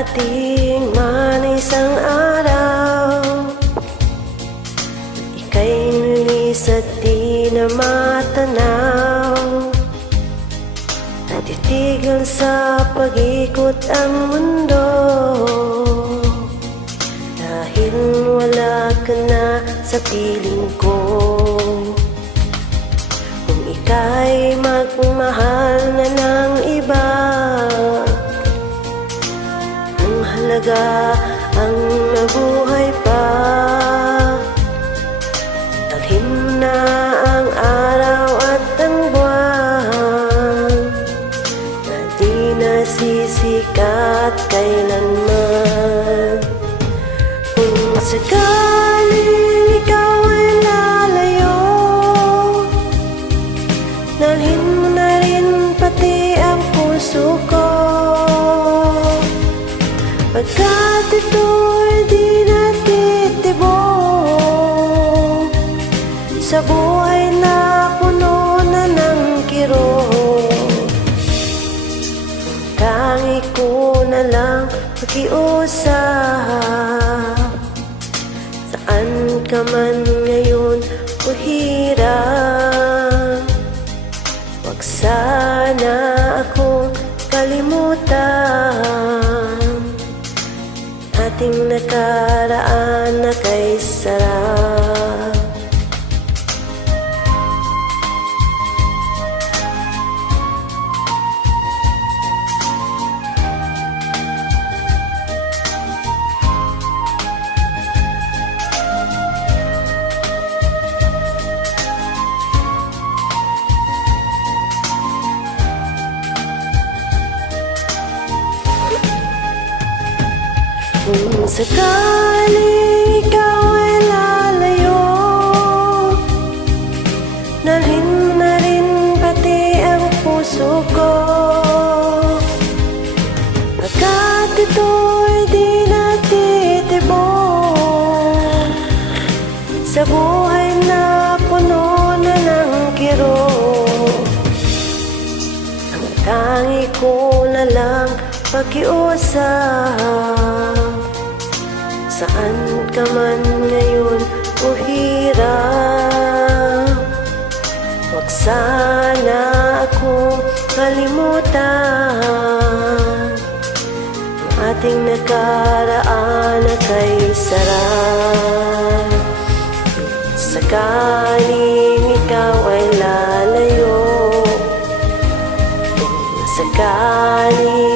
darating man isang araw, ika'y lulis at di na matanaw. Natitigil sa pag-ikot ang mundo, dahil wala ka na sa piling ko. Kung ika'y magmahal na ng iba, ang halaga ang nabuhay pa. Dalhin mo na ang araw at ang buwan, na di nasisikat kailanman. Kung sakaling ikaw ay lalayo, dalhin mo na rin pati ang puso ko, pagkat ito'y di natitibok sa buhay na puno na ng kirot. Tangi ko na lang pakiusap, saan ka man ngayon o hirap, wag sana akong kalimutan. Ating nakaraan na kay sarap. Kung sakaling ikaw ay lalayo, dalhin mo na rin pati ang puso ko, pagkat ito'y di natitibok sa buhay na puno na ng kirot. Ang tangi ko na lang pakiusap, saan ka man ngayon o hirap, wag sana akong kalimutan. Ang ating nakaraan na kay sarap. Sakaling ikaw ay lalayo, sakaling